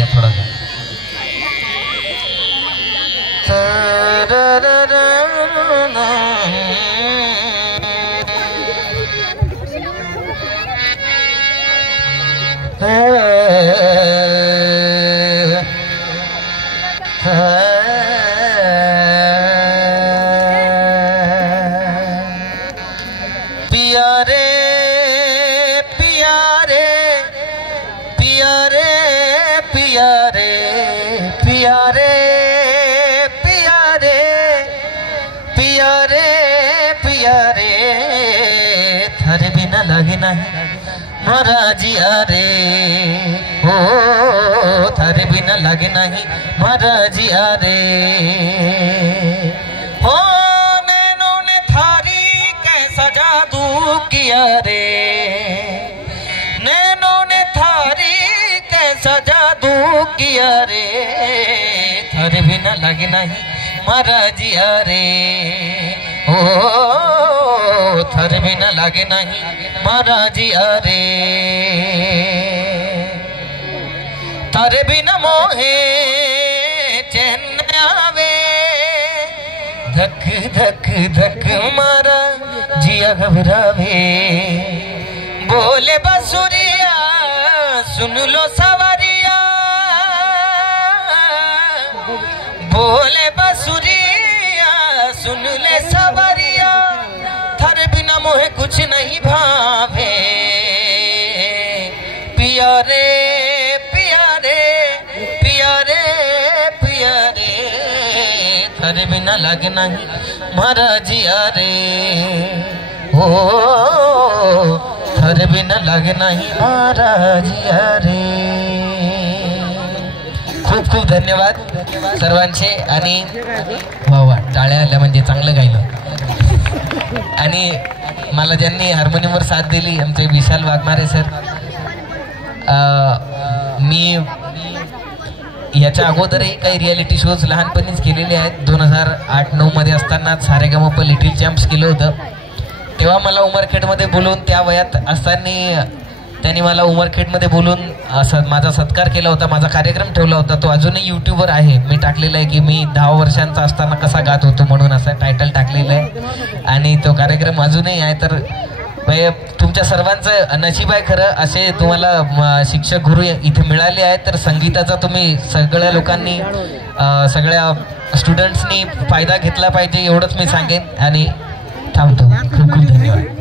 घ्या थोडासा. लगे नहीं महाराजिया रे हो थारे बिना लगे नहीं महाराजिया रे हो नैनों ने थारी कैसा जादू किया रे नैनों ने थारी कैसा जादू किया रे थारे बिना लगे नहीं महाराजिया रे ओ थारे बिना लागे नहीं महाराजिया रे थारे बिना मोहे चैन आवे धक धक धक मारा जिया घबरावे बोले बसुरिया सुन लो सवारिया बोले बसुरिया सुन ले सवारिया थारे बिना मोहे कुछ नहीं भावे पिया रे पिया रे पिया रे पिया रे थारे बिना लगे नहीं महाराजिया रे ओ थारे बिना लगे नहीं महाराजिया रे. खूप खूप धन्यवाद सर्वांचे. आणि वा वा टाळ्या आल्या म्हणजे चांगलं गायलं. आणि मला ज्यांनी हार्मोनियमवर साथ दिली आमचे विशाल वाघमारे सर. मी याच्या अगोदरही काही रियालिटी शोज लहानपणीच केलेले आहेत. 2008-9 मध्ये असताना सारेगमप लिटिल चॅम्प्स केलं होतं. तेव्हा मला उमरखेडमध्ये बोलून त्या वयात असताना त्यांनी मला उमरखेडमध्ये बोलून असं माझा सत्कार केला होता. माझा कार्यक्रम ठेवला होता. तो अजूनही यूट्यूबवर आहे. मी टाकलेला आहे की मी 10 वर्षांचा असताना कसा गात होतो म्हणून असं टायटल टाकलेलं आहे. आणि तो कार्यक्रम अजूनही आहे. तर तुमच्या सर्वांचं नशीब आहे खरं. असे तुम्हाला शिक्षक गुरु इथे मिळाले आहेत. तर संगीताचा तुम्ही सगळ्या लोकांनी सगळ्या स्टुडंट्सनी फायदा घेतला पाहिजे एवढंच मी सांगेन. आणि थांबतो. खूप खूप धन्यवाद.